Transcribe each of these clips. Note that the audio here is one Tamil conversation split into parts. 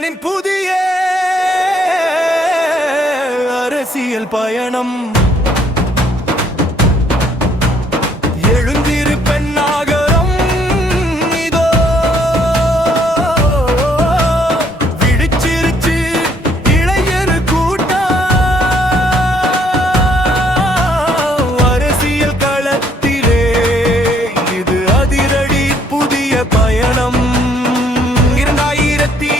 இளைஞர்களின் புதிய அரசியல் பயணம். எழுந்திரு பெண்ணாகரம் இதோ விழிச்சிருச்சு இளைஞர் கூட்டம். அரசியல் களத்திலே இது அதிரடி புதிய பயணம். 2026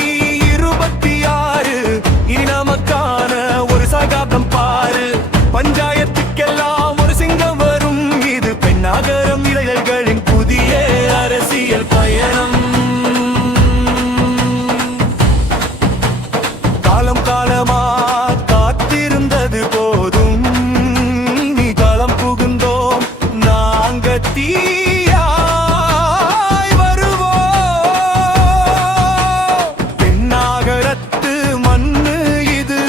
இனி நமக்கான ஒரு சகாப்தம் பாரு. பஞ்சாயத்துக்கெல்லாம் ஒரு சிங்கம் வரும். இது பெண்ணாகரம் இளைஞர்களின் புதிய அரசியல் பயணம். காலம் காலமா காத்திருந்தது போதும், நீ காலம் புகுந்தோம் நாங்க தீயாய் வருவோம். பெண்ணாகரத்து மண்ணு இது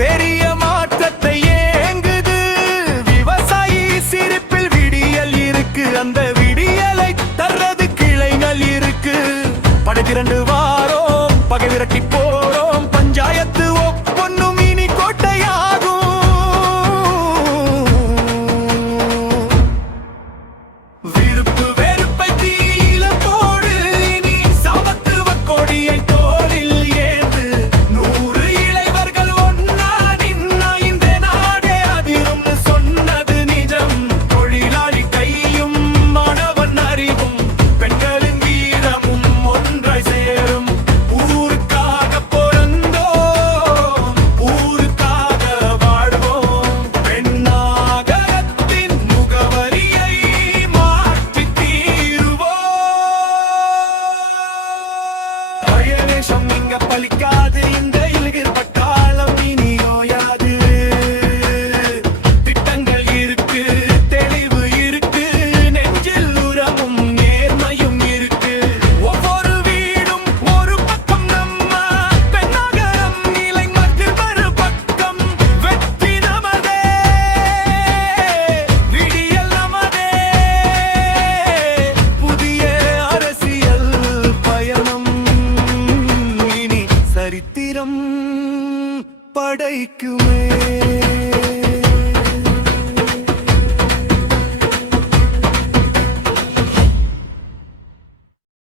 பெரிய மாற்றத்தை ஏங்குது. விவசாயி சிரிப்பில் விடியல் இருக்கு, அந்த விடியலை தர்றது கிளைகள் இருக்கு. படை திரண்டு வாரோம், பகை விரட்டி போறோம். பஞ்சாயத்து ஒப்பொன்னும் இனி கோட்டையாகும். விருப்பு வெறுப்பை தீயில போடு, இனி சமத்துவ கொடியை தோளில் ஏந்து. 100 இளைவர்கள் ஒன்னா நின்னா இந்த நாடே அதிரும்னு சொன்னது நிஜம். தொழிலாளி கையும் மாணவன் அறிவும் பெண்களின் வீரமும் ஒன்றாய் சேரும். ஊருக்காக பிறந்தோம், ஊருக்காக வாழ்வோம். பெண்ணாகரத்தின் முகவரியை மாற்றி தீருவோம். பயனேஷம் இங்க பலிக்காது, இந்த இளைஞர் பட்டாளம் இனி ஓயாது. திட்டங்கள் இருக்கு, தெளிவு இருக்கு, நெஞ்சில் உரமும் நேர்மையும் இருக்கு. ஒவ்வொரு வீடும் ஒரு பக்கம், நம்ம பெண்ணாகரம் இளைஞர்கள் மறுபக்கம். வெற்றி நமதே, விடியல் நமதே. புதிய அரசியல் பயணம் இனி சரித்திரம் படைக்குமே.